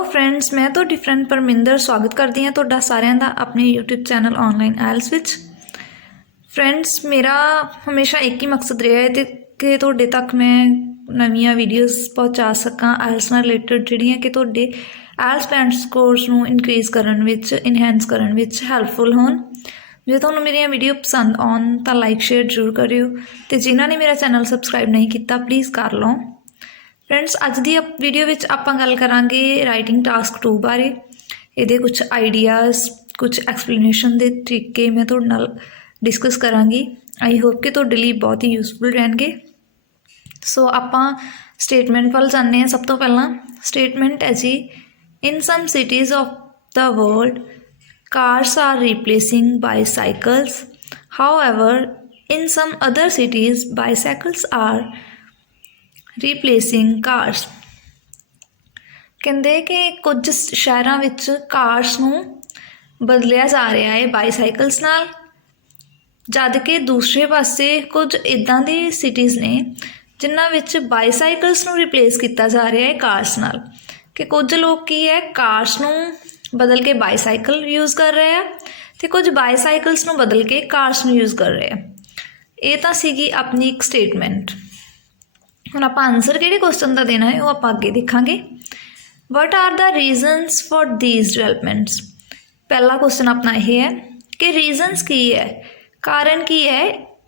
Hello friends, ਮੈਂ ਤੁਹਾਡੀ friend Parminder ਸਵਾਗਤ ਕਰਦੀ ਹਾਂ ਤੁਹਾਡਾ ਸਾਰਿਆਂ ਦਾ ਆਪਣੇ YouTube ਚੈਨਲ ਆਨਲਾਈਨ ਆਇਲਸ ਵਿੱਚ। ਫਰੈਂਡਸ, ਮੇਰਾ ਹਮੇਸ਼ਾ ਇੱਕ ਹੀ ਮਕਸਦ ਰਿਹਾ ਹੈ ਕਿ ਤੁਹਾਡੇ ਤੱਕ ਮੈਂ ਨਵੀਆਂ ਵੀਡੀਓਜ਼ ਪਹੁੰਚਾ ਸਕਾਂ ਆਇਲਸ ਨਾਲ ਰਿਲੇਟਡ, ਜਿਹੜੀਆਂ ਕਿ ਤੁਹਾਡੇ ਆਇਲਸ ਬੈਂਡ ਸਕੋਰਸ ਨੂੰ ਇਨਕਰੀਜ਼ ਕਰਨ ਵਿੱਚ, ਇਨਹੈਂਸ ਕਰਨ ਵਿੱਚ ਹੈਲਪਫੁਲ ਹੋਣ। ਜੇ ਤੁਹਾਨੂੰ ਮੇਰੀਆਂ ਵੀਡੀਓ ਪਸੰਦ ਆਉਣ ਤਾਂ ਲਾਈਕ ਸ਼ੇਅਰ ਜ਼ਰੂਰ ਕਰਿਓ, ਅਤੇ ਜਿਨ੍ਹਾਂ ਨੇ ਮੇਰਾ ਚੈਨਲ ਸਬਸਕ੍ਰਾਈਬ ਨਹੀਂ ਕੀਤਾ ਪਲੀਜ਼ ਕਰ ਲਓ। फ्रेंड्स, अज की वीडियो में आप गल करांगे राइटिंग टास्क 2 बारे। ये कुछ आइडियाज़, कुछ एक्सप्लेनेशन के तरीके मैं तुहाडे नाल डिस्कस करांगी। आई होप कि तुहाडे लई बहुत ही यूजफुल रहणगे। सो आपां स्टेटमेंट वाल जाने। सब तो पहला स्टेटमेंट है जी, in some cities of the world cars are replacing bicycles, however in some other cities bicycles are replacing cars. ਕਹਿੰਦੇ ਕਿ ਕੁਝ ਸ਼ਹਿਰਾਂ ਵਿੱਚ ਕਾਰਸ ਨੂੰ ਬਦਲਿਆ ਜਾ ਰਿਹਾ ਹੈ ਬਾਈਸਾਈਕਲਸ ਨਾਲ, ਜਦ ਕਿ ਦੂਸਰੇ ਪਾਸੇ ਕੁਝ ਇੱਦਾਂ ਦੀ ਸਿਟੀਜ਼ ਨੇ ਜਿਨ੍ਹਾਂ ਵਿੱਚ ਬਾਈਸਾਈਕਲਸ ਨੂੰ ਰਿਪਲੇਸ ਕੀਤਾ ਜਾ ਰਿਹਾ ਹੈ ਕਾਰਸ ਨਾਲ। ਕਿ ਕੁਝ ਲੋਕ ਕੀ ਹੈ, ਕਾਰਸ ਨੂੰ ਬਦਲ ਕੇ ਬਾਈਸਾਈਕਲ ਯੂਜ਼ ਕਰ ਰਹੇ ਆ ਅਤੇ ਕੁਝ ਬਾਈਸਾਈਕਲਸ ਨੂੰ ਬਦਲ ਕੇ ਕਾਰਸ ਨੂੰ ਯੂਜ਼ ਕਰ ਰਹੇ ਆ। ਇਹ ਤਾਂ ਸੀਗੀ ਆਪਣੀ ਇੱਕ ਸਟੇਟਮੈਂਟ। ਹੁਣ ਆਪਾਂ ਆਨਸਰ ਕਿਹੜੇ ਕੁਐਸਚਨ ਦਾ ਦੇਣਾ ਹੈ ਉਹ ਆਪਾਂ ਅੱਗੇ ਦੇਖਾਂਗੇ। What are the reasons for these developments. ਪਹਿਲਾ ਕੁਐਸਚਨ ਆਪਣਾ ਇਹ ਹੈ ਕਿ ਰੀਜ਼ਨਸ ਕੀ ਹੈ, ਕਾਰਨ ਕੀ ਹੈ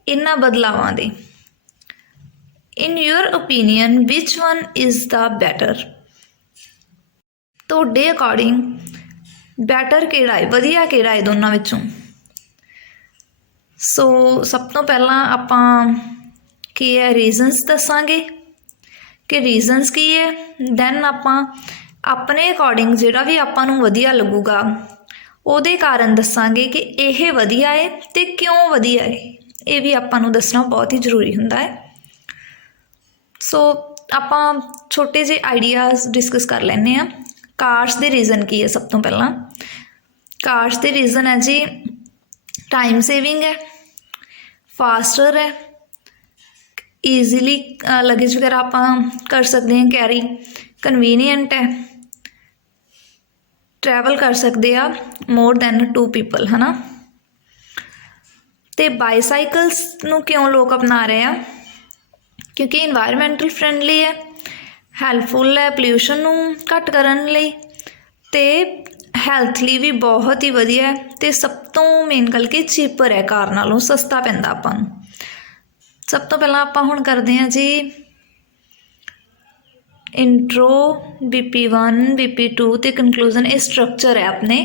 ਇਹਨਾਂ ਬਦਲਾਵਾਂ ਦੇ। ਇਨ your opinion which one is the better. ਤੁਹਾਡੇ ਅਕੋਰਡਿੰਗ ਬੈਟਰ ਕਿਹੜਾ ਹੈ, ਵਧੀਆ ਕਿਹੜਾ ਹੈ ਦੋਨਾਂ ਵਿੱਚੋਂ। ਸੋ ਸਭ ਤੋਂ ਪਹਿਲਾਂ ਆਪਾਂ ਕੀ ਹੈ ਰੀਜ਼ਨਸ ਦੱਸਾਂਗੇ ਕਿ ਰੀਜ਼ਨਸ ਕੀ ਹੈ। ਦੈਨ ਆਪਾਂ ਆਪਣੇ ਅਕੋਰਡਿੰਗ ਜਿਹੜਾ ਵੀ ਆਪਾਂ ਨੂੰ ਵਧੀਆ ਲੱਗੂਗਾ ਉਹਦੇ ਕਾਰਨ ਦੱਸਾਂਗੇ ਕਿ ਇਹ ਵਧੀਆ ਹੈ ਅਤੇ ਕਿਉਂ ਵਧੀਆ ਹੈ। ਇਹ ਵੀ ਆਪਾਂ ਨੂੰ ਦੱਸਣਾ ਬਹੁਤ ਹੀ ਜ਼ਰੂਰੀ ਹੁੰਦਾ ਹੈ। ਸੋ ਆਪਾਂ ਛੋਟੇ ਜਿਹੇ ਆਈਡੀਆਜ਼ ਡਿਸਕਸ ਕਰ ਲੈਂਦੇ ਹਾਂ। ਕਾਰਸ ਦੇ ਰੀਜ਼ਨ ਕੀ ਹੈ। ਸਭ ਤੋਂ ਪਹਿਲਾਂ ਕਾਰਸ ਦੇ ਰੀਜ਼ਨ ਹੈ ਜੀ, ਟਾਈਮ ਸੇਵਿੰਗ ਹੈ, ਫਾਸਟਰ ਹੈ, ਈਜ਼ੀਲੀ ਲਗੇਜ ਵਗੈਰਾ ਆਪਾਂ ਕਰ ਸਕਦੇ ਹਾਂ ਕੈਰੀ, ਕਨਵੀਨੀਅੰਟ ਹੈ, ਟਰੈਵਲ ਕਰ ਸਕਦੇ ਆ ਮੋਰ ਦੈਨ 2 ਪੀਪਲ, ਹੈ ਨਾ। ਅਤੇ ਬਾਈਸਾਈਕਲਸ ਨੂੰ ਕਿਉਂ ਲੋਕ ਅਪਣਾ ਰਹੇ ਆ, ਕਿਉਂਕਿ ਇਨਵਾਇਰਮੈਂਟਲ ਫਰੈਂਡਲੀ ਹੈ, ਹੈਲਪਫੁਲ ਹੈ ਪੋਲਿਊਸ਼ਨ ਨੂੰ ਘੱਟ ਕਰਨ ਲਈ, ਅਤੇ ਹੈਲਥ ਲਈ ਵੀ ਬਹੁਤ ਹੀ ਵਧੀਆ ਹੈ, ਅਤੇ ਸਭ ਤੋਂ ਮੇਨ ਗੱਲ ਕਿ ਚੀਪਰ ਹੈ, ਕਾਰ ਨਾਲੋਂ ਸਸਤਾ ਪੈਂਦਾ ਆਪਾਂ ਨੂੰ। ਸਭ ਤੋਂ ਪਹਿਲਾਂ ਆਪਾਂ ਹੁਣ ਕਰਦੇ ਹਾਂ ਜੀ ਇੰਟਰੋ, BP1, BP2 ਅਤੇ ਕਨਕਲੂਜ਼ਨ। ਇਹ ਸਟਰਕਚਰ ਹੈ ਆਪਣੇ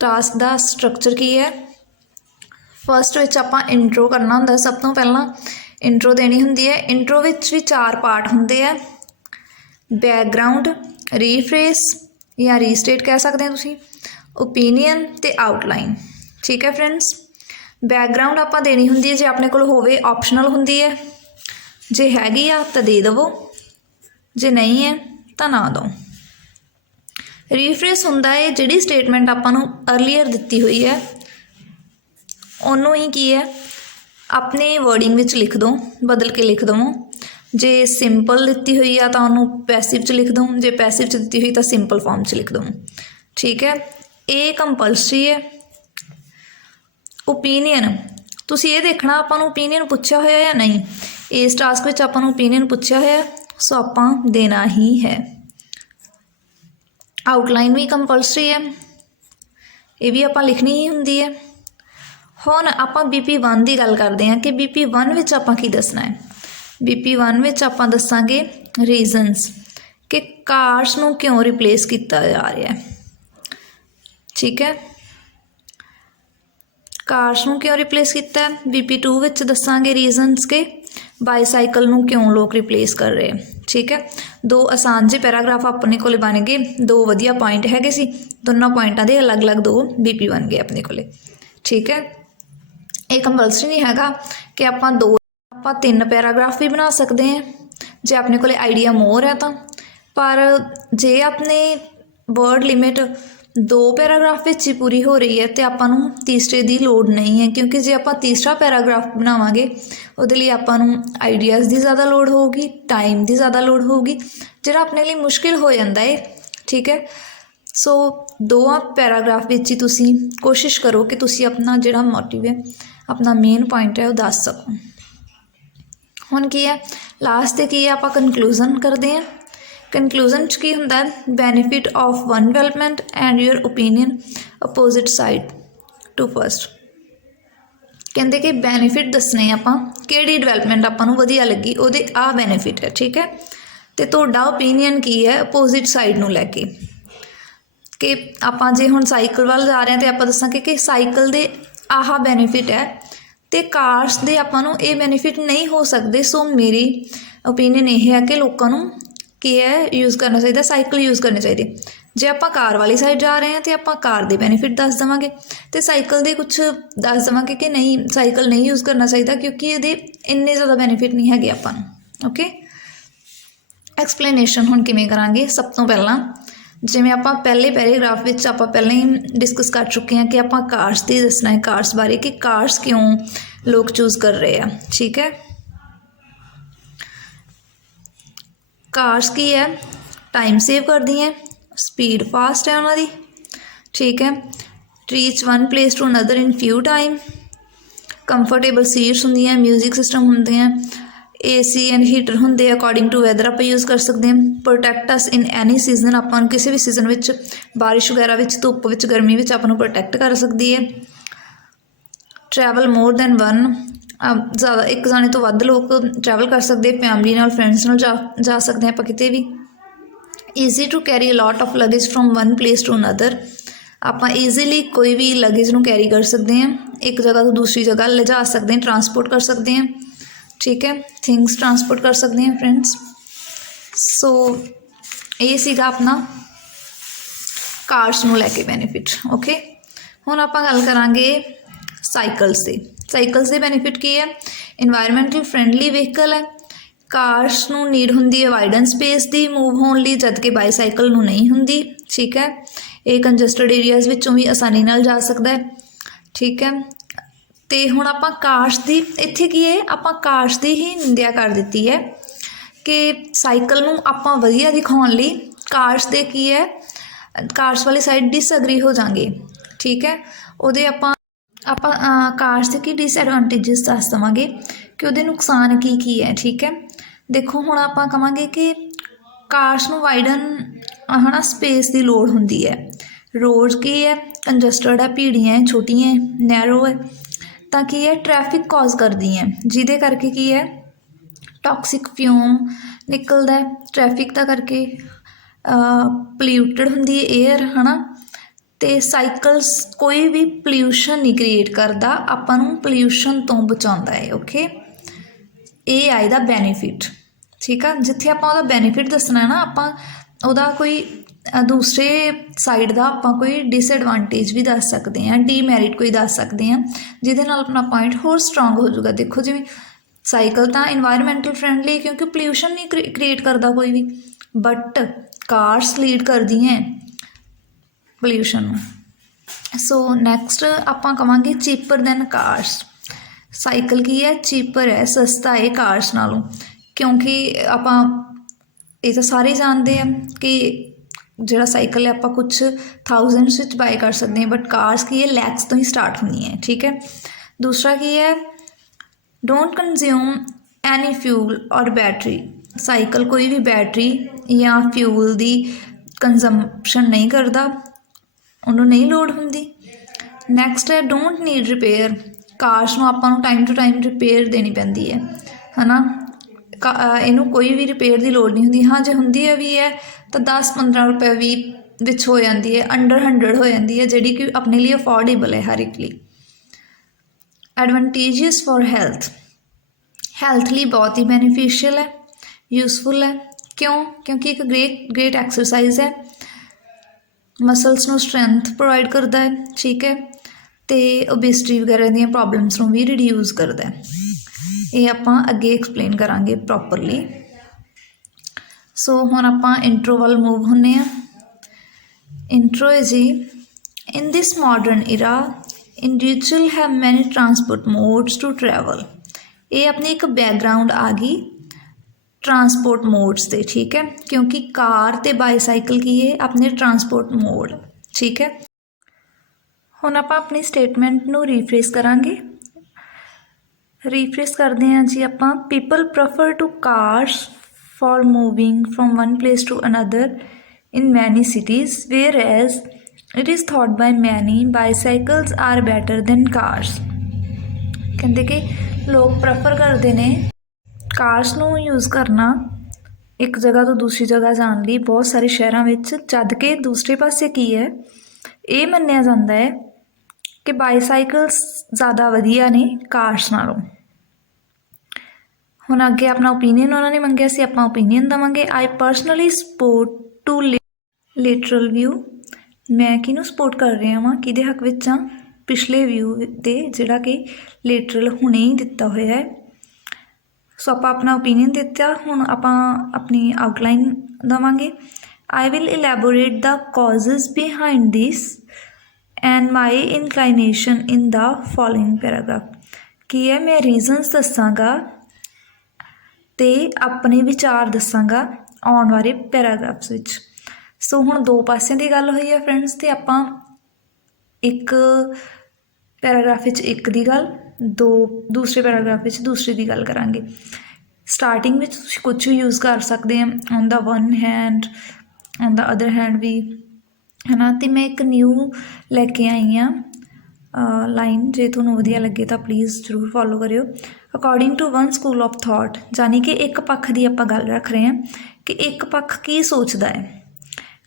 ਟਾਸਕ ਦਾ। ਸਟਰਕਚਰ ਕੀ ਹੈ, ਫਸਟ ਵਿੱਚ ਆਪਾਂ ਇੰਟਰੋ ਕਰਨਾ ਹੁੰਦਾ। ਸਭ ਤੋਂ ਪਹਿਲਾਂ ਇੰਟਰੋ ਦੇਣੀ ਹੁੰਦੀ ਹੈ। ਇੰਟਰੋ ਵਿੱਚ ਵੀ 4 ਪਾਰਟ ਹੁੰਦੇ ਆ, ਬੈਕਗਰਾਊਂਡ, ਰੀਫਰੇਸ ਜਾਂ ਰੀਸਟੇਟ ਕਹਿ ਸਕਦੇ ਹੋ ਤੁਸੀਂ, ਓਪੀਨੀਅਨ ਅਤੇ ਆਊਟਲਾਈਨ। ਠੀਕ ਹੈ ਫਰੈਂਡਸ। ਬੈਕਗਰਾਊਂਡ ਆਪਾਂ ਦੇਣੀ ਹੁੰਦੀ ਹੈ, ਜੇ ਆਪਣੇ ਕੋਲ ਹੋਵੇ ਆਪਸ਼ਨਲ ਹੁੰਦੀ ਹੈ, ਜੇ ਹੈਗੀ ਆ ਤਾਂ ਦੇ ਦੇਵੋ, ਜੇ ਨਹੀਂ ਹੈ ਤਾਂ ਨਾ ਦਿਓ। ਰੀਫਰੇਸ ਹੁੰਦਾ ਹੈ ਜਿਹੜੀ ਸਟੇਟਮੈਂਟ ਆਪਾਂ ਨੂੰ ਅਰਲੀਅਰ ਦਿੱਤੀ ਹੋਈ ਹੈ ਉਹਨੂੰ ਹੀ ਕੀ ਹੈ ਆਪਣੇ ਵਰਡਿੰਗ ਵਿੱਚ ਲਿਖ ਦਿਓ, ਬਦਲ ਕੇ ਲਿਖ ਦੇਵੋ। ਜੇ ਸਿੰਪਲ ਦਿੱਤੀ ਹੋਈ ਆ ਤਾਂ ਉਹਨੂੰ ਪੈਸਿਵ 'ਚ ਲਿਖ ਦਿਓ, ਜੇ ਪੈਸਿਵ 'ਚ ਦਿੱਤੀ ਹੋਈ ਤਾਂ ਸਿੰਪਲ ਫਾਰਮ 'ਚ ਲਿਖ ਦਿਓ। ਠੀਕ ਹੈ, ਇਹ ਕੰਪਲਸਰੀ ਹੈ। ਓਪੀਨੀਅਨ, ਤੁਸੀਂ ਇਹ ਦੇਖਣਾ ਆਪਾਂ ਨੂੰ ਓਪੀਨੀਅਨ ਪੁੱਛਿਆ ਹੋਇਆ ਜਾਂ ਨਹੀਂ। ਇਸ ਟਾਸਕ ਵਿੱਚ ਆਪਾਂ ਨੂੰ ਓਪੀਨੀਅਨ ਪੁੱਛਿਆ ਹੋਇਆ, ਸੋ ਆਪਾਂ ਦੇਣਾ ਹੀ ਹੈ। ਆਊਟਲਾਈਨ ਵੀ ਕੰਪਲਸਰੀ ਹੈ, ਇਹ ਵੀ ਆਪਾਂ ਲਿਖਣੀ ਹੀ ਹੁੰਦੀ ਹੈ। ਹੁਣ ਆਪਾਂ BP1 ਦੀ ਗੱਲ ਕਰਦੇ ਹਾਂ ਕਿ BP1 ਵਿੱਚ ਆਪਾਂ ਕੀ ਦੱਸਣਾ ਹੈ। BP1 ਵਿੱਚ ਆਪਾਂ ਦੱਸਾਂਗੇ ਰੀਜ਼ਨਸ, ਕਿ ਕਾਰਸ ਨੂੰ ਕਿਉਂ ਰਿਪਲੇਸ ਕੀਤਾ ਜਾ ਰਿਹਾ ਹੈ। ਠੀਕ ਹੈ, ਕਾਰਸ ਨੂੰ ਕਿਉਂ ਰਿਪਲੇਸ ਕੀਤਾ। BP2 ਵਿੱਚ ਦੱਸਾਂਗੇ ਰੀਜ਼ਨਸ ਕਿ ਬਾਈਸਾਈਕਲ ਨੂੰ ਕਿਉਂ ਲੋਕ ਰਿਪਲੇਸ ਕਰ ਰਹੇ। ਠੀਕ ਹੈ, 2 ਆਸਾਨ ਜਿਹੇ ਪੈਰਾਗ੍ਰਾਫ ਆਪਣੇ ਕੋਲ ਬਣ ਗਏ, 2 ਵਧੀਆ ਪੁਆਇੰਟ ਹੈਗੇ ਸੀ, ਦੋਨਾਂ ਪੁਆਇੰਟਾਂ ਦੇ ਅਲੱਗ-ਅਲੱਗ 2 BP ਬਣ ਗਏ ਆਪਣੇ ਕੋਲ। ਠੀਕ ਹੈ, ਇਹ ਕੰਪਲਸਰੀ ਨਹੀਂ ਹੈਗਾ ਕਿ ਆਪਾਂ 3 ਪੈਰਾਗ੍ਰਾਫ ਵੀ ਬਣਾ ਸਕਦੇ ਹਾਂ ਜੇ ਆਪਣੇ ਕੋਲ ਆਈਡੀਆ ਮੋਰ ਹੈ ਤਾਂ। ਪਰ ਜੇ ਆਪਣੇ ਵਰਡ ਲਿਮਿਟ 2 ਪੈਰਾਗ੍ਰਾਫ ਵਿੱਚ ਹੀ ਪੂਰੀ ਹੋ ਰਹੀ ਹੈ ਤੇ ਆਪਾਂ ਨੂੰ ਤੀਸਰੇ ਦੀ ਲੋੜ ਨਹੀਂ ਹੈ, ਕਿਉਂਕਿ ਜੇ ਆਪਾਂ ਤੀਸਰਾ ਪੈਰਾਗ੍ਰਾਫ ਬਣਾਵਾਂਗੇ ਉਹਦੇ ਲਈ ਆਪਾਂ ਨੂੰ ਆਈਡੀਆਜ਼ ਦੀ ਜ਼ਿਆਦਾ ਲੋੜ ਹੋਊਗੀ, ਟਾਈਮ ਦੀ ਜ਼ਿਆਦਾ ਲੋੜ ਹੋਊਗੀ, ਜਿਹੜਾ ਆਪਣੇ ਲਈ ਮੁਸ਼ਕਿਲ ਹੋ ਜਾਂਦਾ ਹੈ। ਠੀਕ ਹੈ, ਸੋ 2 ਪੈਰਾਗ੍ਰਾਫ ਵਿੱਚ ਹੀ ਤੁਸੀਂ ਕੋਸ਼ਿਸ਼ ਕਰੋ ਕਿ ਤੁਸੀਂ ਆਪਣਾ ਜਿਹੜਾ ਮੋਟਿਵ ਹੈ, ਆਪਣਾ ਮੇਨ ਪੁਆਇੰਟ ਹੈ ਉਹ ਦੱਸ ਸਕੋ। ਹੁਣ ਕੀ ਹੈ ਲਾਸਟ 'ਤੇ ਕੀ ਹੈ, ਆਪਾਂ ਕਨਕਲੂਜ਼ਨ ਕਰਦੇ ਹਾਂ। ਕਨਕਲੂਜ਼ਨ 'ਚ ਕੀ ਹੁੰਦਾ ਹੈ, benefit of one development and your opinion opposite side to first. ਕਹਿੰਦੇ ਕਿ ਬੈਨੀਫਿਟ ਦੱਸਣੇ ਆਪਾਂ, ਕਿਹੜੀ ਡਿਵੈਲਪਮੈਂਟ ਆਪਾਂ ਨੂੰ ਵਧੀਆ ਲੱਗੀ, ਉਹਦੇ ਆਹ ਬੈਨੀਫਿਟ ਹੈ। ਠੀਕ ਹੈ, ਅਤੇ ਤੁਹਾਡਾ ਓਪੀਨੀਅਨ ਕੀ ਹੈ ਅਪੋਜ਼ਿਟ ਸਾਈਡ ਨੂੰ ਲੈ ਕੇ, ਕਿ ਆਪਾਂ ਜੇ ਹੁਣ ਸਾਈਕਲ ਵੱਲ ਜਾ ਰਹੇ ਹਾਂ ਤਾਂ ਆਪਾਂ ਦੱਸਾਂਗੇ ਕਿ ਸਾਈਕਲ ਦੇ ਆਹ ਬੈਨੀਫਿਟ ਹੈ ਅਤੇ ਕਾਰਸ ਦੇ ਆਪਾਂ ਨੂੰ ਇਹ ਬੈਨੀਫਿਟ ਨਹੀਂ ਹੋ ਸਕਦੇ। ਸੋ ਮੇਰੀ ਓਪੀਨੀਅਨ ਇਹ ਹੈ ਕਿ ਲੋਕਾਂ ਨੂੰ ਕੀ ਹੈ ਯੂਜ਼ ਕਰਨਾ ਚਾਹੀਦਾ, ਸਾਈਕਲ ਯੂਜ਼ ਕਰਨੇ ਚਾਹੀਦੇ। ਜੇ ਆਪਾਂ ਕਾਰ ਵਾਲੀ ਸਾਈਡ ਜਾ ਰਹੇ ਹਾਂ ਤਾਂ ਆਪਾਂ ਕਾਰ ਦੇ ਬੈਨੀਫਿਟ ਦੱਸ ਦੇਵਾਂਗੇ ਅਤੇ ਸਾਈਕਲ ਦੇ ਕੁਛ ਦੱਸ ਦੇਵਾਂਗੇ ਕਿ ਨਹੀਂ ਸਾਈਕਲ ਨਹੀਂ ਯੂਜ਼ ਕਰਨਾ ਚਾਹੀਦਾ ਕਿਉਂਕਿ ਇਹਦੇ ਇੰਨੇ ਜ਼ਿਆਦਾ ਬੈਨੀਫਿਟ ਨਹੀਂ ਹੈਗੇ ਆਪਾਂ ਨੂੰ। ਓਕੇ, ਐਕਸਪਲੇਨੇਸ਼ਨ ਹੁਣ ਕਿਵੇਂ ਕਰਾਂਗੇ। ਸਭ ਤੋਂ ਪਹਿਲਾਂ ਜਿਵੇਂ ਆਪਾਂ ਪਹਿਲੇ ਪੈਰਾਗ੍ਰਾਫ ਵਿੱਚ ਆਪਾਂ ਪਹਿਲਾਂ ਹੀ ਡਿਸਕਸ ਕਰ ਚੁੱਕੇ ਹਾਂ ਕਿ ਆਪਾਂ ਕਾਰਸ ਦੀ ਦੱਸਣਾ ਹੈ, ਕਾਰਸ ਬਾਰੇ ਕਿ ਕਾਰਸ ਕਿਉਂ ਲੋਕ ਚੂਜ਼ ਕਰ ਰਹੇ ਆ। ਠੀਕ ਹੈ, ਕਾਰਸ ਕੀ ਹੈ, ਟਾਈਮ ਸੇਵ ਕਰਦੀਆਂ, ਸਪੀਡ ਫਾਸਟ ਹੈ ਉਹਨਾਂ ਦੀ। ਠੀਕ ਹੈ, reach one place to another in few time, comfortable seats ਹੁੰਦੀਆਂ, ਮਿਊਜ਼ਿਕ ਸਿਸਟਮ ਹੁੰਦੇ ਆ, AC ਐਂਡ ਹੀਟਰ ਹੁੰਦੇ ਅਕੋਰਡਿੰਗ ਟੂ ਵੈਦਰ ਆਪਾਂ ਯੂਜ਼ ਕਰ ਸਕਦੇ ਹਾਂ। ਪ੍ਰੋਟੈਕਟ ਅਸ ਇਨ ਐਨੀ ਸੀਜ਼ਨ, ਆਪਾਂ ਨੂੰ ਕਿਸੇ ਵੀ ਸੀਜ਼ਨ ਵਿੱਚ, ਬਾਰਿਸ਼ ਵਗੈਰਾ ਵਿੱਚ, ਧੁੱਪ ਵਿੱਚ, ਗਰਮੀ ਵਿੱਚ ਆਪਾਂ ਨੂੰ ਪ੍ਰੋਟੈਕਟ ਕਰ ਸਕਦੀ ਹੈ। ਟਰੈਵਲ ਮੋਰ ਦੈਨ ਵਨ, ਜ਼ਿਆਦਾ ਇੱਕ ਜਾਣੇ ਤੋਂ ਵੱਧ ਲੋਕ ਟਰੈਵਲ ਕਰ ਸਕਦੇ, ਫੈਮਲੀ ਨਾਲ, ਫਰੈਂਡਸ ਨਾਲ ਜਾ ਸਕਦੇ ਹਾਂ ਆਪਾਂ ਕਿਤੇ ਵੀ। Easy to carry a lot of luggage from one place to another, ਆਪਾਂ ਈਜ਼ੀਲੀ ਕੋਈ ਵੀ ਲਗੇਜ ਨੂੰ ਕੈਰੀ ਕਰ ਸਕਦੇ ਹਾਂ, ਇੱਕ ਜਗ੍ਹਾ ਤੋਂ ਦੂਸਰੀ ਜਗ੍ਹਾ ਲਿਜਾ ਸਕਦੇ ਹਾਂ, ਟਰਾਂਸਪੋਰਟ ਕਰ ਸਕਦੇ ਹਾਂ। ਠੀਕ ਹੈ, ਥਿੰਗਸ ਟਰਾਂਸਪੋਰਟ ਕਰ ਸਕਦੇ ਹਾਂ ਫਰੈਂਡਸ। ਸੋ ਇਹ ਸੀਗਾ ਆਪਣਾ ਕਾਰਸ ਨੂੰ ਲੈ ਕੇ ਬੈਨੀਫਿਟ। ਓਕੇ, ਹੁਣ ਆਪਾਂ ਗੱਲ ਕਰਾਂਗੇ ਸਾਈਕਲਸ ਦੇ। ਸਾਈਕਲਸ ਦੇ ਬੈਨੀਫਿਟ ਕੀ ਹੈ, ਇਨਵਾਇਰਮੈਂਟਲ ਫਰੈਂਡਲੀ ਵਹੀਕਲ ਹੈ, ਕਾਰਸ ਨੂੰ ਨੀਡ ਹੁੰਦੀ ਹੈ ਵਾਈਡਨ ਸਪੇਸ ਦੀ ਮੂਵ ਹੋਣ ਲਈ, ਜਦ ਕਿ ਬਾਈਸਾਈਕਲ ਨੂੰ ਨਹੀਂ ਹੁੰਦੀ। ਠੀਕ ਹੈ, ਇਹ ਕੰਜਸਟਡ ਏਰੀਆਜ਼ ਵਿੱਚੋਂ ਵੀ ਆਸਾਨੀ ਨਾਲ ਜਾ ਸਕਦਾ ਹੈ। ਠੀਕ ਹੈ, ਅਤੇ ਹੁਣ ਆਪਾਂ ਕਾਰਸ ਦੀ ਇੱਥੇ ਕੀ ਹੈ, ਆਪਾਂ ਕਾਰਸ ਦੀ ਹੀ ਨਿੰਦਿਆ ਕਰ ਦਿੱਤੀ ਹੈ ਕਿ ਸਾਈਕਲ ਨੂੰ ਆਪਾਂ ਵਧੀਆ ਦਿਖਾਉਣ ਲਈ ਕਾਰਸ ਦੇ ਕੀ ਹੈ, ਕਾਰਸ ਵਾਲੀ ਸਾਈਡ ਡਿਸਐਗਰੀ ਹੋ ਜਾਵਾਂਗੇ। ਠੀਕ ਹੈ, ਉਹਦੇ ਆਪਾਂ ਕਾਰਸ ਦੇ ਕੀ ਡਿਸਐਡਵਾਂਟੇਜਸ ਦੱਸ ਦੇਵਾਂਗੇ ਕਿ ਉਹਦੇ ਨੁਕਸਾਨ ਕੀ ਕੀ ਹੈ। ਠੀਕ ਹੈ, ਦੇਖੋ ਹੁਣ ਆਪਾਂ ਕਹਾਂਗੇ ਕਿ ਕਾਰਸ ਨੂੰ ਵਾਈਡਨ ਹੈ ਨਾ ਸਪੇਸ ਦੀ ਲੋੜ ਹੁੰਦੀ ਹੈ। ਰੋਡ ਕੀ ਹੈ ਕੰਜਸਟਡ ਹੈ, ਭੀੜੀਆਂ, ਛੋਟੀਆਂ, ਨੈਰੋ ਹੈ, ਤਾਂ ਕੀ ਹੈ ਟਰੈਫਿਕ ਕਾਜ਼ ਕਰਦੀ ਹੈ, ਜਿਹਦੇ ਕਰਕੇ ਕੀ ਹੈ ਟੌਕਸਿਕ ਫਿਊਮ ਨਿਕਲਦਾ ਟਰੈਫਿਕ ਦਾ ਕਰਕੇ, ਪੋਲਿਊਟਡ ਹੁੰਦੀ ਹੈ ਏਅਰ ਹੈ ਨਾ। ਅਤੇ ਸਾਈਕਲਸ ਕੋਈ ਵੀ ਪੋਲਿਊਸ਼ਨ ਨਹੀਂ ਕ੍ਰੀਏਟ ਕਰਦਾ, ਆਪਾਂ ਨੂੰ ਪੋਲਿਊਸ਼ਨ ਤੋਂ ਬਚਾਉਂਦਾ ਹੈ। ਓਕੇ, ਇਹ ਆ ਇਹਦਾ ਬੈਨੀਫਿਟ। ਠੀਕ ਆ, ਜਿੱਥੇ ਆਪਾਂ ਉਹਦਾ ਬੈਨੀਫਿਟ ਦੱਸਣਾ ਹੈ ਨਾ, ਆਪਾਂ ਉਹਦਾ ਕੋਈ ਦੂਸਰੇ ਸਾਈਡ ਦਾ ਆਪਾਂ ਕੋਈ ਡਿਸਐਡਵਾਂਟੇਜ ਵੀ ਦੱਸ ਸਕਦੇ ਹਾਂ, ਡੀਮੈਰਿਟ ਕੋਈ ਦੱਸ ਸਕਦੇ ਹਾਂ, ਜਿਹਦੇ ਨਾਲ ਆਪਣਾ ਪੁਆਇੰਟ ਹੋਰ ਸਟਰੋਂਗ ਹੋ ਜਾਊਗਾ। ਦੇਖੋ ਜਿਵੇਂ ਸਾਈਕਲ ਤਾਂ ਇਨਵਾਇਰਮੈਂਟਲ ਫਰੈਂਡਲੀ ਕਿਉਂਕਿ ਪੋਲਿਊਸ਼ਨ ਨਹੀਂ ਕ੍ਰੀਏਟ ਕਰਦਾ ਕੋਈ ਵੀ, ਬਟ ਕਾਰਸ ਲੀਡ ਕਰਦੀਆਂ ਪੋਲਿਊਸ਼ਨ ਨੂੰ। ਸੋ ਨੈਕਸਟ ਆਪਾਂ ਕਹਾਂਗੇ ਚੀਪਰ ਦੈਨ ਕਾਰਸ। ਸਾਈਕਲ ਕੀ ਹੈ ਚੀਪਰ ਹੈ, ਸਸਤਾ ਹੈ ਕਾਰਸ ਨਾਲੋਂ, ਕਿਉਂਕਿ ਆਪਾਂ ਇਹ ਤਾਂ ਸਾਰੇ ਜਾਣਦੇ ਆ ਕਿ ਜਿਹੜਾ ਸਾਈਕਲ ਹੈ ਆਪਾਂ ਕੁਛ ਥਾਊਜ਼ੈਂਡਸ ਵਿੱਚ ਬਾਏ ਕਰ ਸਕਦੇ ਹਾਂ, ਬਟ ਕਾਰਸ ਕੀ ਹੈ ਲੈਕਸ ਤੋਂ ਹੀ ਸਟਾਰਟ ਹੁੰਦੀਆਂ ਹੈ। ਠੀਕ ਹੈ, ਦੂਸਰਾ ਕੀ ਹੈ ਡੋਂਟ ਕੰਜ਼ਿਊਮ ਐਨੀ ਫਿਊਲ ਔਰ ਬੈਟਰੀ। ਸਾਈਕਲ ਕੋਈ ਵੀ ਬੈਟਰੀ ਜਾਂ ਫਿਊਲ ਦੀ ਕੰਜ਼ੰਪਸ਼ਨ ਨਹੀਂ ਕਰਦਾ, ਉਹਨੂੰ ਨਹੀਂ ਲੋੜ ਹੁੰਦੀ। ਨੈਕਸਟ ਹੈ ਡੋਂਟ ਨੀਡ ਰਿਪੇਅਰ। ਕਾਰਸ ਨੂੰ ਆਪਾਂ ਨੂੰ ਟਾਈਮ ਟੂ ਟਾਈਮ ਰਿਪੇਅਰ ਦੇਣੀ ਪੈਂਦੀ ਹੈ ਨਾ, ਇਹਨੂੰ ਕੋਈ ਵੀ ਰਿਪੇਅਰ ਦੀ ਲੋੜ ਨਹੀਂ ਹੁੰਦੀ। ਹਾਂ ਜੇ ਹੁੰਦੀ ਹੈ ਵੀ ਹੈ ਤਾਂ 10-15 ਰੁਪਏ ਵੀ ਵਿੱਚ ਹੋ ਜਾਂਦੀ ਹੈ, ਅੰਡਰ 100 ਹੋ ਜਾਂਦੀ ਹੈ, ਜਿਹੜੀ ਕਿ ਆਪਣੇ ਲਈ ਅਫੋਰਡੇਬਲ ਹੈ ਹਰ ਇੱਕ ਲਈ। ਐਡਵਾਂਟੇਜਸ ਫॉर ਹੈਲਥ, ਹੈਲਥ ਲਈ ਬਹੁਤ ਹੀ ਬੈਨੀਫਿਸ਼ੀਅਲ ਹੈ, ਯੂਜ਼ਫੁਲ ਹੈ। ਕਿਉਂ? ਕਿਉਂਕਿ ਇੱਕ ਗ੍ਰੇਟ ਐਕਸਰਸਾਈਜ਼ ਹੈ, ਮਸਲਸ ਨੂੰ ਸਟਰੈਂਥ ਪ੍ਰੋਵਾਈਡ ਕਰਦਾ ਹੈ। ਠੀਕ ਹੈ, ਅਤੇ ਓਬੇਸਿਟੀ ਵਗੈਰਾ ਦੀਆਂ ਪ੍ਰੋਬਲਮਸ ਨੂੰ ਵੀ ਰਿਡਿਊਸ ਕਰਦਾ ਹੈ। ਇਹ ਆਪਾਂ ਅੱਗੇ ਐਕਸਪਲੇਨ ਕਰਾਂਗੇ ਪ੍ਰੋਪਰਲੀ। ਸੋ ਹੁਣ ਆਪਾਂ ਇੰਟਰੋ ਵੱਲ ਮੂਵ ਹੁੰਦੇ ਹਾਂ। Intro है जी. In this modern era, individual have many transport modes to travel. ये अपनी एक बैकग्राउंड आ गई ट्रांसपोर्ट मोड्स ਤੇ ठीक है, क्योंकि कार ਤੇ ਬਾਈਸਾਈਕਲ ਕੀ ਹੈ ਆਪਣੇ ट्रांसपोर्ट मोड. ठीक है, ਹੁਣ ਆਪਾਂ ਆਪਣੀ ਸਟੇਟਮੈਂਟ ਨੂੰ ਰੀਫਰੇਸ ਕਰਾਂਗੇ. ਰੀਫਰੇਸ ਕਰਦੇ ਹਾਂ ਜੀ ਆਪਾਂ. People prefer to cars for moving from one place to another in many cities, whereas it is thought by many bicycles are better than cars. ਕਹਿੰਦੇ ਕਿ ਲੋਕ ਪ੍ਰੈਫਰ ਕਰਦੇ ਨੇ ਕਾਰਸ ਨੂੰ ਯੂਜ਼ ਕਰਨਾ ਇੱਕ ਜਗ੍ਹਾ ਤੋਂ ਦੂਸਰੀ ਜਗ੍ਹਾ ਜਾਣ ਲਈ ਬਹੁਤ ਸਾਰੇ ਸ਼ਹਿਰਾਂ ਵਿੱਚ, ਜਦ ਕਿ ਦੂਸਰੇ ਪਾਸੇ ਕੀ ਹੈ ਇਹ ਮੰਨਿਆ ਜਾਂਦਾ ਹੈ ਕਿ ਬਾਈਸਾਈਕਲਸ ਜ਼ਿਆਦਾ ਵਧੀਆ ਨੇ ਕਾਰਸ ਨਾਲੋਂ. ਹੁਣ ਅੱਗੇ ਆਪਣਾ ਓਪੀਨੀਅਨ ਉਹਨਾਂ ਨੇ ਮੰਗਿਆ ਸੀ, ਆਪਾਂ ਓਪੀਨੀਅਨ ਦੇਵਾਂਗੇ. I personally support to literal view. ਮੈਂ ਕਿਹਨੂੰ ਸਪੋਰਟ ਕਰ ਰਿਹਾ ਵਾਂ, ਕਿਹਦੇ ਹੱਕ ਵਿੱਚ ਹਾਂ, ਪਿਛਲੇ ਵਿਊ ਦੇ ਜਿਹੜਾ ਕਿ ਲਿਟਰਲ ਹੁਣੇ ਹੀ ਦਿੱਤਾ ਹੋਇਆ ਹੈ. ਸੋ ਆਪਾਂ ਆਪਣਾ ਓਪੀਨੀਅਨ ਦਿੱਤਾ. ਹੁਣ ਆਪਾਂ ਆਪਣੀ ਆਊਟਲਾਈਨ ਦੇਵਾਂਗੇ. I will elaborate the causes behind this and my inclination in the following paragraph. ਕੀ ਹੈ, ਮੈਂ ਰੀਜ਼ਨਸ ਦੱਸਾਂਗਾ ਅਤੇ ਆਪਣੇ ਵਿਚਾਰ ਦੱਸਾਂਗਾ ਆਉਣ ਵਾਲੇ ਪੈਰਾਗ੍ਰਾਫਸ ਵਿੱਚ. ਸੋ ਹੁਣ ਦੋ ਪਾਸਿਆਂ ਦੀ ਗੱਲ ਹੋਈ ਹੈ ਫਰੈਂਡਸ, ਅਤੇ ਆਪਾਂ ਇੱਕ ਪੈਰਾਗ੍ਰਾਫ ਵਿੱਚ ਇੱਕ ਦੀ ਗੱਲ, ਦੂਸਰੇ ਪੈਰਾਗ੍ਰਾਫ ਵਿੱਚ ਦੂਸਰੀ ਦੀ ਗੱਲ ਕਰਾਂਗੇ. ਸਟਾਰਟਿੰਗ ਵਿੱਚ ਤੁਸੀਂ ਕੁਛ ਵੀ ਯੂਜ਼ ਕਰ ਸਕਦੇ ਆ, on the one hand, on the other hand ਵੀ, ਹੈ ਨਾ. ਅਤੇ ਮੈਂ ਇੱਕ ਨਿਊ ਲੈ ਕੇ ਆਈ ਹਾਂ ਲਾਈਨ, ਜੇ ਤੁਹਾਨੂੰ ਵਧੀਆ ਲੱਗੇ ਤਾਂ ਪਲੀਜ਼ ਜ਼ਰੂਰ ਫੋਲੋ ਕਰਿਓ. According to one school of thought, ਯਾਨੀ ਕਿ ਇੱਕ ਪੱਖ ਦੀ ਆਪਾਂ ਗੱਲ ਰੱਖ ਰਹੇ ਹਾਂ ਕਿ ਇੱਕ ਪੱਖ ਕੀ ਸੋਚਦਾ ਹੈ.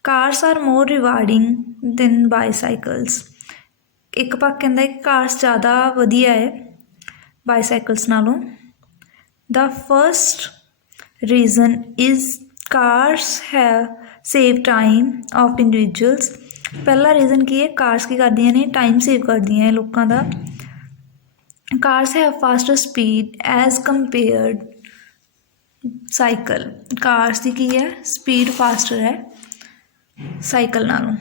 Cars are more rewarding than bicycles. ਇੱਕ ਪੱਖ ਕਹਿੰਦਾ ਕਿ ਕਾਰਸ ਜ਼ਿਆਦਾ ਵਧੀਆ ਹੈ ਬਾਈਸਾਈਕਲਸ ਨਾਲੋਂ. The first reason is cars have save time of individuals. ਪਹਿਲਾ ਰੀਜ਼ਨ ਕੀ ਹੈ, ਕਾਰਸ ਕੀ ਕਰਦੀਆਂ ਨੇ, ਟਾਈਮ ਸੇਵ ਕਰਦੀਆਂ ਹੈ ਲੋਕਾਂ ਦਾ. Cars have faster speed as compared cycle. Cars ਦੀ ਕੀ ਹੈ, ਸਪੀਡ ਫਾਸਟਰ ਹੈ ਸਾਈਕਲ ਨਾਲੋਂ,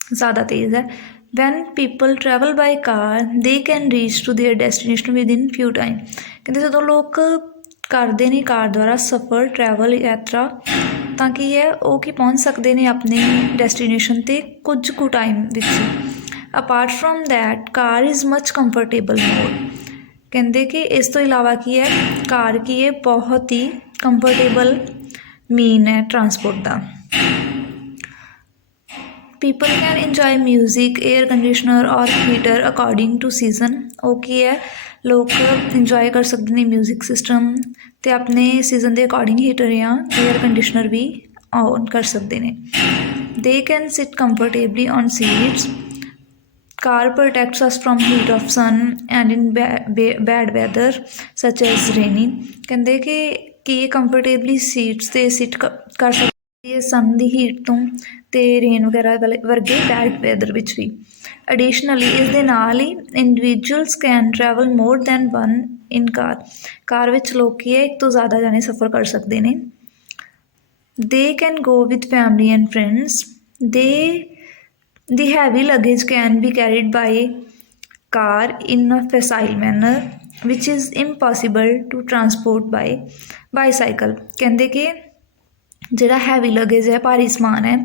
ਜ਼ਿਆਦਾ ਤੇਜ਼ ਹੈ. When people travel by car they can reach to their destination within few time. ਕਹਿੰਦੇ ਜਦੋਂ ਲੋਕ ਕਰਦੇ ਨੇ ਕਾਰ ਦੁਆਰਾ ਸਫ਼ਰ, ਟਰੈਵਲ, ਯਾਤਰਾ, ਤਾਂ ਕੀ ਹੈ ਉਹ ਕੀ ਪਹੁੰਚ ਸਕਦੇ ਨੇ ਆਪਣੇ ਡੈਸਟੀਨੇਸ਼ਨ 'ਤੇ ਕੁਝ ਕੁ ਟਾਈਮ ਵਿੱਚ. Apart from that car is much comfortable mode. ਕਹਿੰਦੇ ਕਿ ਇਸ ਤੋਂ ਇਲਾਵਾ ਕੀ ਹੈ, ਕਾਰ ਕੀ ਹੈ ਬਹੁਤ ਹੀ ਕੰਫਰਟੇਬਲ ਮੀਨ ਹੈ transport the. People can enjoy music, air conditioner ਔਰ ਹੀਟਰ ਅਕੋਰਡਿੰਗ ਟੂ ਸੀਜ਼ਨ. ਉਹ ਕੀ ਹੈ, ਲੋਕ ਇੰਜੋਏ ਕਰ ਸਕਦੇ ਨੇ ਮਿਊਜ਼ਿਕ ਸਿਸਟਮ, ਅਤੇ ਆਪਣੇ ਸੀਜ਼ਨ ਦੇ ਅਕੋਰਡਿੰਗ ਹੀਟਰ ਜਾਂ ਏਅਰ ਕੰਡੀਸ਼ਨਰ ਵੀ ਔਨ ਕਰ ਸਕਦੇ ਨੇ. They can sit comfortably on seats. Car protects us from heat of sun and in bad weather such as rainy. ਕਹਿੰਦੇ ਕਿ ਇਹ ਕੰਫਰਟੇਬਲੀ ਸੀਟਸ 'ਤੇ ਸਿਟ ਕਰ ਸਕਦੇ ਹੈ ਸਨ ਦੀ ਹੀਟ ਤੋਂ, ਅਤੇ ਰੇਨ ਵਗੈਰਾ ਵਰਗੇ ਬੈਡ ਵੈਦਰ ਵਿੱਚ ਵੀ. ਐਡੀਸ਼ਨਲੀ ਇਸ ਦੇ ਨਾਲ ਹੀ individuals can travel more than one in car. Car ਵਿੱਚ ਲੋਕ ਕੀ ਹੈ ਇੱਕ ਤੋਂ ਜ਼ਿਆਦਾ ਜਾਣੇ ਸਫ਼ਰ ਕਰ ਸਕਦੇ ਨੇ. They can go with family and friends. The heavy luggage can be carried by car in a facile manner which is impossible to transport by bicycle. ਕਹਿੰਦੇ ਕਿ ਜਿਹੜਾ ਹੈਵੀ ਲਗੇਜ ਹੈ, ਭਾਰੀ ਸਮਾਨ ਹੈ,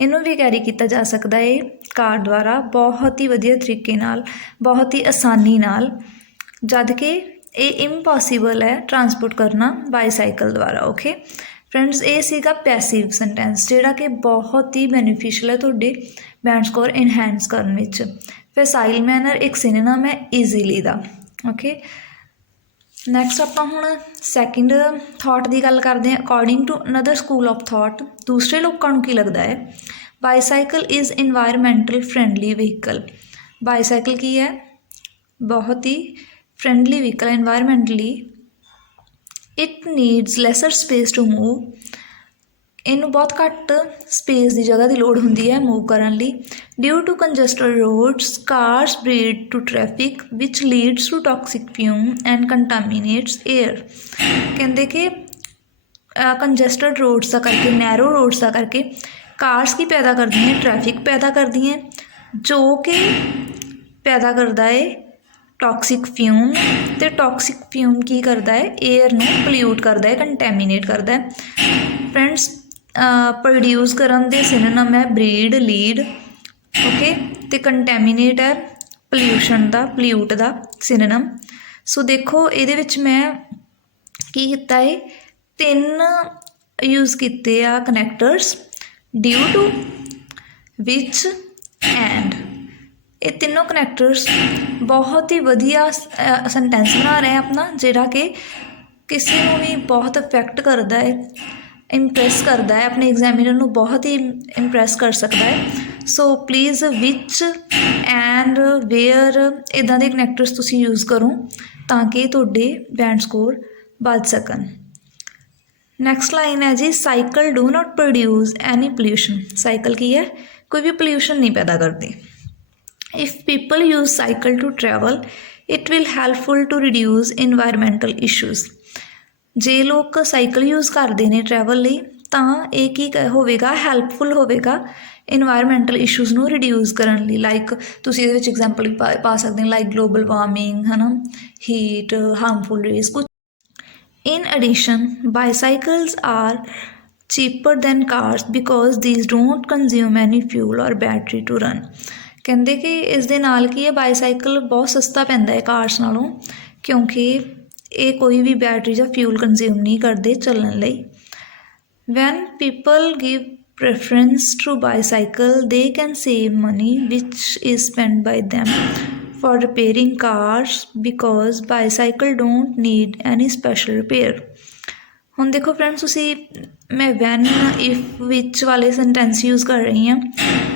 ਇਹਨੂੰ ਵੀ ਕੈਰੀ ਕੀਤਾ ਜਾ ਸਕਦਾ ਹੈ ਕਾਰ ਦੁਆਰਾ ਬਹੁਤ ਹੀ ਵਧੀਆ ਤਰੀਕੇ ਨਾਲ, ਬਹੁਤ ਹੀ ਆਸਾਨੀ ਨਾਲ, ਜਦ ਕਿ ਇਹ ਇੰਪੋਸੀਬਲ ਹੈ ਟਰਾਂਸਪੋਰਟ ਕਰਨਾ ਬਾਈਸਾਈਕਲ ਦੁਆਰਾ. ਓਕੇ ਫਰੈਂਡਸ, ਇਹ ਸੀਗਾ ਪੈਸਿਵ ਸੈਂਟੈਂਸ ਜਿਹੜਾ ਕਿ ਬਹੁਤ ਹੀ ਬੈਨੀਫਿਸ਼ੀਅਲ ਹੈ ਤੁਹਾਡੇ ਬੈਂਡ ਸਕੋਰ ਇਨਹੈਂਸ ਕਰਨ ਵਿੱਚ. ਫੈਸਾਈਲ ਮੈਨਰ ਇੱਕ ਸਿਨੋਨਿਮ ਹੈ ਈਜ਼ੀਲੀ ਦਾ. ਓਕੇ ਨੈਕਸਟ ਆਪਾਂ ਹੁਣ ਸੈਕਿੰਡ ਥੋਟ ਦੀ ਗੱਲ ਕਰਦੇ ਹਾਂ. According to another school of thought, ਦੂਸਰੇ ਲੋਕਾਂ ਨੂੰ ਕੀ ਲੱਗਦਾ ਹੈ, bicycle is environmental friendly vehicle. Bicycle ਕੀ ਹੈ, ਬਹੁਤ ਹੀ friendly vehicle environmentally. It needs lesser space to move. ਇਹਨੂੰ ਬਹੁਤ ਘੱਟ ਸਪੇਸ ਦੀ ਜਗ੍ਹਾ ਦੀ ਲੋੜ ਹੁੰਦੀ ਹੈ ਮੂਵ ਕਰਨ ਲਈ. Due to congested roads cars breed to traffic which leads to toxic fume and contaminates air. ਕਹਿੰਦੇ ਕਿ ਕੰਜਸਟਡ ਰੋਡਸ ਦਾ ਕਰਕੇ, ਨੈਰੋ ਰੋਡਸ ਦਾ ਕਰਕੇ ਕਾਰਸ ਕੀ ਪੈਦਾ ਕਰਦੀਆਂ, ਟ੍ਰੈਫਿਕ ਪੈਦਾ ਕਰਦੀਆਂ, ਜੋ ਕਿ ਪੈਦਾ ਕਰਦਾ ਹੈ ਟੌਕਸਿਕ ਫਿਊਮ, ਅਤੇ ਟੌਕਸਿਕ ਫਿਊਮ ਕੀ ਕਰਦਾ ਹੈ, ਏਅਰ ਨੂੰ ਪੋਲਿਊਟ ਕਰਦਾ ਹੈ, ਕੰਟੈਮੀਨੇਟ ਕਰਦਾ ਹੈ। ਫਰੈਂਡਸ, ਪ੍ਰੋਡਿਊਸ ਕਰਨ ਦੇ ਸਿਨੋਨਮ ਹੈ ਬਰੀਡ, ਲੀਡ, ਓਕੇ, ਅਤੇ ਕੰਟੈਮੀਨੇਟ ਹੈ ਪੋਲਿਊਸ਼ਨ ਦਾ, ਪੋਲਿਊਟ ਦਾ ਸਿਨੋਨਮ। ਸੋ ਦੇਖੋ ਇਹਦੇ ਵਿੱਚ ਮੈਂ ਕੀ ਕੀਤਾ ਹੈ, 3 ਯੂਜ਼ ਕੀਤੇ ਆ ਕਨੈਕਟਰਸ, ਡਿਊ ਟੂ, ਵਿਚ, ਐਂਡ। ਇਹ ਤਿੰਨੋਂ ਕਨੈਕਟਰਸ ਬਹੁਤ ਹੀ ਵਧੀਆ ਸੈਂਟੈਂਸ ਬਣਾ ਰਹੇ ਆਪਣਾ, ਜਿਹੜਾ ਕਿ ਕਿਸੇ ਨੂੰ ਵੀ ਬਹੁਤ ਇਫੈਕਟ ਕਰਦਾ ਹੈ, ਇੰਪ੍ਰੈਸ ਕਰਦਾ ਹੈ, ਆਪਣੇ ਐਗਜ਼ਾਮੀਨਰ ਨੂੰ ਬਹੁਤ ਹੀ ਇੰਪ੍ਰੈਸ ਕਰ ਸਕਦਾ ਹੈ। So please which, and, where ਇੱਦਾਂ ਦੇ ਕਨੈਕਟਰਸ ਤੁਸੀਂ ਯੂਜ਼ ਕਰੋ ਤਾਂ ਕਿ ਤੁਹਾਡੇ ਬੈਂਡ ਸਕੋਰ ਵੱਧ ਸਕਣ। ਨੈਕਸਟ ਲਾਈਨ ਹੈ ਜੀ, cycle do not produce any pollution. Cycle ਕੀ ਹੈ, ਕੋਈ ਵੀ ਪੋਲਿਊਸ਼ਨ ਨਹੀਂ ਪੈਦਾ ਕਰਦੀ। If people use cycle to travel it will helpful to reduce environmental issues. ਜੇ ਲੋਕ ਸਾਈਕਲ ਯੂਜ਼ ਕਰਦੇ ਨੇ ਟਰੈਵਲ ਲਈ ਤਾਂ ਇਹ ਕੀ ਹੋਵੇਗਾ, ਹੈਲਪਫੁਲ ਹੋਵੇਗਾ ਇਨਵਾਇਰਮੈਂਟਲ ਇਸ਼ੂਜ਼ ਨੂੰ ਰਿਡਿਊਸ ਕਰਨ ਲਈ। ਲਾਈਕ ਤੁਸੀਂ ਇਹਦੇ ਵਿੱਚ ਐਗਜ਼ਾਮਪਲ ਪਾ ਸਕਦੇ ਹੋ, ਲਾਈਕ ਗਲੋਬਲ ਵਾਰਮਿੰਗ, ਹੈ ਨਾ, ਹੀਟ, ਹਾਰਮਫੁਲ ਰੇਜ਼, ਕੁਛ। In addition, bicycles are cheaper than cars because these don't consume any fuel or battery to run। ਕਹਿੰਦੇ ਕਿ ਇਸ ਦੇ ਨਾਲ ਕੀ ਹੈ, ਬਾਈਸਾਈਕਲ ਬਹੁਤ ਸਸਤਾ ਪੈਂਦਾ ਹੈ ਕਾਰਸ ਨਾਲੋਂ, ਕਿਉਂਕਿ ਇਹ ਕੋਈ ਵੀ ਬੈਟਰੀ ਜਾਂ ਫਿਊਲ ਕੰਜ਼ਿਊਮ ਨਹੀਂ ਕਰਦੇ ਚੱਲਣ ਲਈ। When people give preference to bicycle, they can save money which is spent by them for repairing cars because bicycle don't need any special repair। ਹੁਣ ਦੇਖੋ ਫਰੈਂਡਸ, ਤੁਸੀਂ ਮੈਂ ਵੈਨ, ਇਫ, ਵਿਚ ਵਾਲੇ ਸੈਂਟੈਂਸ ਯੂਜ਼ ਕਰ ਰਹੀ ਹਾਂ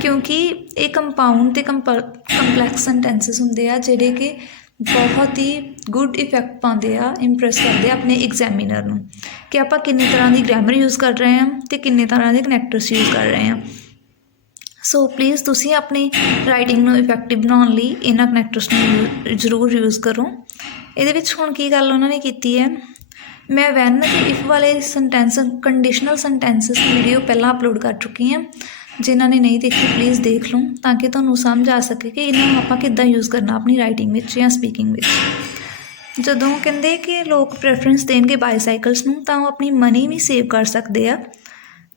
ਕਿਉਂਕਿ ਇਹ ਕੰਪਾਊਂਡ ਅਤੇ ਕੰਪਲੈਕਸ ਸੈਂਟੈਂਸਿਸ ਹੁੰਦੇ ਆ ਜਿਹੜੇ ਕਿ ਬਹੁਤ ਹੀ ਗੁੱਡ ਇਫੈਕਟ ਪਾਉਂਦੇ ਆ, ਇੰਪ੍ਰੈਸ ਕਰਦੇ ਆ ਆਪਣੇ ਐਗਜ਼ਾਮੀਨਰ ਨੂੰ ਕਿ ਆਪਾਂ ਕਿੰਨੀ ਤਰ੍ਹਾਂ ਦੀ ਗ੍ਰਾਮਰ ਯੂਜ਼ ਕਰ ਰਹੇ ਹਾਂ ਅਤੇ ਕਿੰਨੇ ਤਰ੍ਹਾਂ ਦੇ ਕਨੈਕਟਰਸ ਯੂਜ਼ ਕਰ ਰਹੇ ਹਾਂ। ਸੋ ਪਲੀਜ਼ ਤੁਸੀਂ ਆਪਣੀ ਰਾਈਟਿੰਗ ਨੂੰ ਇਫੈਕਟਿਵ ਬਣਾਉਣ ਲਈ ਇਹਨਾਂ ਕਨੈਕਟਰਸ ਨੂੰ ਜ਼ਰੂਰ ਯੂਜ਼ ਕਰੋ। ਇਹਦੇ ਵਿੱਚ ਹੁਣ ਕੀ ਗੱਲ ਉਹਨਾਂ ਨੇ ਕੀਤੀ ਹੈ, ਮੈਂ ਵੈਨ ਅਤੇ ਇਫ ਵਾਲੇ ਸੈਂਟੈਂਸ, ਕੰਡੀਸ਼ਨਲ ਸੈਂਟੈਂਸਿਸ ਵੀਡੀਓ ਪਹਿਲਾਂ ਅਪਲੋਡ ਕਰ ਚੁੱਕੀ ਹਾਂ। ਜਿਨ੍ਹਾਂ ਨੇ ਨਹੀਂ ਦੇਖੀ ਪਲੀਜ਼ ਦੇਖ ਲਓ ਤਾਂ ਕਿ ਤੁਹਾਨੂੰ ਸਮਝ ਆ ਸਕੇ ਕਿ ਇਹਨਾਂ ਨੂੰ ਆਪਾਂ ਕਿੱਦਾਂ ਯੂਜ਼ ਕਰਨਾ ਆਪਣੀ ਰਾਈਟਿੰਗ ਵਿੱਚ ਜਾਂ ਸਪੀਕਿੰਗ ਵਿੱਚ। ਜਦੋਂ ਕਹਿੰਦੇ ਕਿ ਲੋਕ ਪ੍ਰੈਫਰੈਂਸ ਦੇਣਗੇ ਬਾਈਸਾਈਕਲਸ ਨੂੰ ਤਾਂ ਉਹ ਆਪਣੀ ਮਨੀ ਵੀ ਸੇਵ ਕਰ ਸਕਦੇ ਆ,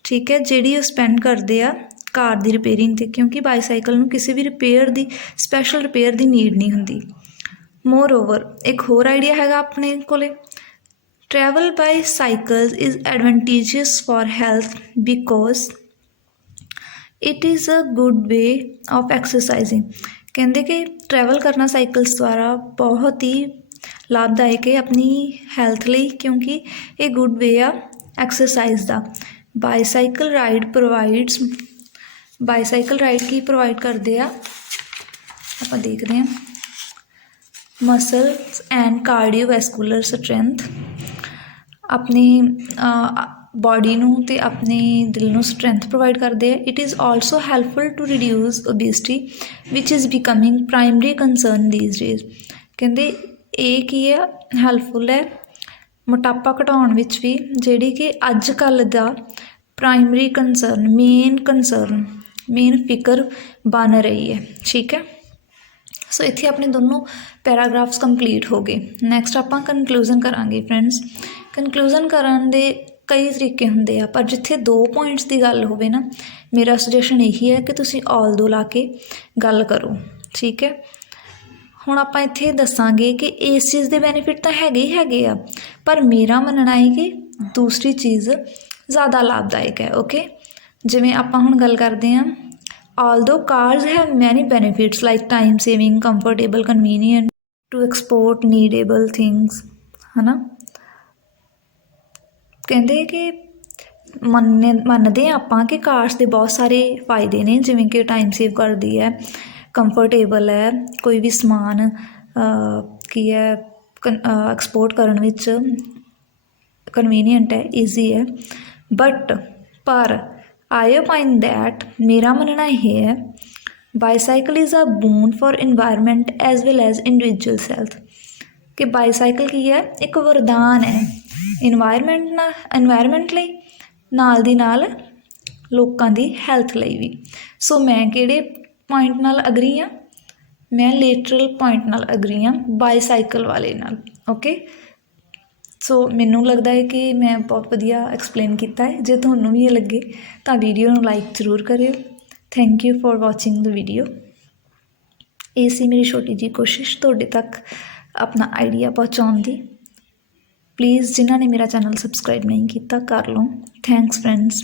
ਠੀਕ ਹੈ, ਜਿਹੜੀ ਉਹ ਸਪੈਂਡ ਕਰਦੇ ਆ ਕਾਰ ਦੀ ਰਿਪੇਅਰਿੰਗ 'ਤੇ, ਕਿਉਂਕਿ ਬਾਈਸਾਈਕਲ ਨੂੰ ਕਿਸੇ ਵੀ ਰਿਪੇਅਰ ਦੀ, ਸਪੈਸ਼ਲ ਰਿਪੇਅਰ ਦੀ ਨੀਡ ਨਹੀਂ ਹੁੰਦੀ। ਮੋਰ ਓਵਰ ਇੱਕ ਹੋਰ ਆਈਡੀਆ ਹੈਗਾ ਆਪਣੇ ਕੋਲ, travel by cycles is advantageous for health because it is a good way of exercising. ਕਹਿੰਦੇ ਕਿ ਟਰੈਵਲ ਕਰਨਾ ਸਾਈਕਲਸ ਦੁਆਰਾ ਬਹੁਤ ਹੀ ਲਾਭਦਾਇਕ ਹੈ ਆਪਣੀ ਹੈਲਥ ਲਈ, ਕਿਉਂਕਿ ਇਹ ਗੁੱਡ ਵੇ ਆ ਐਕਸਰਸਾਈਜ਼ ਦਾ। Bicycle ride provides, bicycle ride ਕੀ ਪ੍ਰੋਵਾਈਡ ਕਰਦੇ ਆ ਆਪਾਂ ਦੇਖਦੇ ਹਾਂ, ਮਸਲਸ ਐਂਡ ਕਾਰਡੀਓਵੈਸਕੂਲਰ ਸਟਰੈਂਥ, ਆਪਣੀ ਬੋਡੀ ਨੂੰ ਅਤੇ ਆਪਣੇ ਦਿਲ ਨੂੰ ਸਟਰੈਂਥ ਪ੍ਰੋਵਾਈਡ ਕਰਦੇ ਆ। It is also helpful to reduce obesity which is becoming primary concern these days. ਕਹਿੰਦੇ ਇਹ ਕੀ ਹੈ, ਹੈਲਪਫੁਲ ਹੈ ਮੋਟਾਪਾ ਘਟਾਉਣ ਵਿੱਚ ਵੀ, ਜਿਹੜੀ ਕਿ ਅੱਜ ਕੱਲ੍ਹ ਦਾ ਪ੍ਰਾਇਮਰੀ ਕੰਸਰਨ, ਮੇਨ ਫਿਕਰ ਬਣ ਰਹੀ ਹੈ, ਠੀਕ ਹੈ। ਸੋ ਇੱਥੇ ਆਪਣੇ ਦੋਨੋਂ ਪੈਰਾਗ੍ਰਾਫਸ ਕੰਪਲੀਟ ਹੋ ਗਏ। ਨੈਕਸਟ ਆਪਾਂ ਕਨਕਲੂਜ਼ਨ ਕਰਾਂਗੇ ਫਰੈਂਡਸ। ਕਨਕਲੂਜ਼ਨ ਕਰਨ ਦੇ ਕਈ ਤਰੀਕੇ ਹੁੰਦੇ ਆ, ਪਰ ਜਿੱਥੇ 2 ਪੁਆਇੰਟਸ ਦੀ ਗੱਲ ਹੋਵੇ ਨਾ, ਮੇਰਾ ਸੁਜੈਸ਼ਨ ਇਹੀ ਹੈ ਕਿ ਤੁਸੀਂ ਆਲ ਦੋ ਲਾ ਕੇ ਗੱਲ ਕਰੋ, ਠੀਕ ਹੈ। ਹੁਣ ਆਪਾਂ ਇੱਥੇ ਦੱਸਾਂਗੇ ਕਿ ਇਸ ਚੀਜ਼ ਦੇ ਬੈਨੀਫਿਟ ਤਾਂ ਹੈਗੇ ਹੀ ਹੈਗੇ ਆ, ਪਰ ਮੇਰਾ ਮੰਨਣਾ ਹੈ ਕਿ ਦੂਸਰੀ ਚੀਜ਼ ਜ਼ਿਆਦਾ ਲਾਭਦਾਇਕ ਹੈ, ਓਕੇ। ਜਿਵੇਂ ਆਪਾਂ ਹੁਣ ਗੱਲ ਕਰਦੇ ਹਾਂ, although cars have many benefits like time saving, comfortable, convenient to export needable things, ਹੈ ਨਾ। ਕਹਿੰਦੇ ਕਿ ਮੰਨਦੇ ਹਾਂ ਆਪਾਂ ਕਿ ਕਾਰਸ ਦੇ ਬਹੁਤ ਸਾਰੇ ਫਾਇਦੇ ਨੇ, ਜਿਵੇਂ ਕਿ ਟਾਈਮ ਸੇਵ ਕਰਦੀ ਹੈ, ਕੰਫਰਟੇਬਲ ਹੈ, ਕੋਈ ਵੀ ਸਮਾਨ ਕੀ ਹੈ ਐਕਸਪੋਰਟ ਕਰਨ ਵਿੱਚ ਕਨਵੀਨੀਅੰਟ ਹੈ, ਈਜ਼ੀ ਹੈ। ਪਰ ਆਈ ਓਪਾਈਨ ਦੈਟ, ਮੇਰਾ ਮੰਨਣਾ ਇਹ ਹੈ, bicycle is a boon for environment as well as individuals health, ਕਿ ਬਾਈਸਾਈਕਲ ਕੀ ਹੈ, ਇੱਕ ਵਰਦਾਨ ਹੈ ਇਨਵਾਇਰਮੈਂਟ ਲਈ, ਨਾਲ ਦੀ ਨਾਲ ਲੋਕਾਂ ਦੀ ਹੈਲਥ ਲਈ ਵੀ। ਸੋ ਮੈਂ ਕਿਹੜੇ ਪੁਆਇੰਟ ਨਾਲ ਅਗਰੀ ਹਾਂ? ਮੈਂ ਲਿਟਰਲ ਪੁਆਇੰਟ ਨਾਲ ਅਗਰੀ ਹਾਂ, ਬਾਈਸਾਈਕਲ ਵਾਲੇ ਨਾਲ। ਓਕੇ, ਸੋ ਮੈਨੂੰ ਲੱਗਦਾ ਹੈ ਕਿ ਮੈਂ ਬਹੁਤ ਵਧੀਆ ਐਕਸਪਲੇਨ ਕੀਤਾ ਹੈ। ਜੇ ਤੁਹਾਨੂੰ ਵੀ ਇਹ ਲੱਗੇ ਤਾਂ ਵੀਡੀਓ ਨੂੰ ਲਾਈਕ ਜ਼ਰੂਰ ਕਰਿਓ। Thank you for watching the video. ਇਹ ਸੀ ਮੇਰੀ ਛੋਟੀ ਜਿਹੀ ਕੋਸ਼ਿਸ਼ ਤੁਹਾਡੇ ਤੱਕ ਆਪਣਾ ਆਈਡੀਆ ਪਹੁੰਚਾਉਣ ਦੀ। ਪਲੀਜ਼ ਜਿਨ੍ਹਾਂ ਨੇ ਮੇਰਾ ਚੈਨਲ ਸਬਸਕ੍ਰਾਈਬ ਨਹੀਂ ਕੀਤਾ ਕਰ ਲਓ। Thanks friends.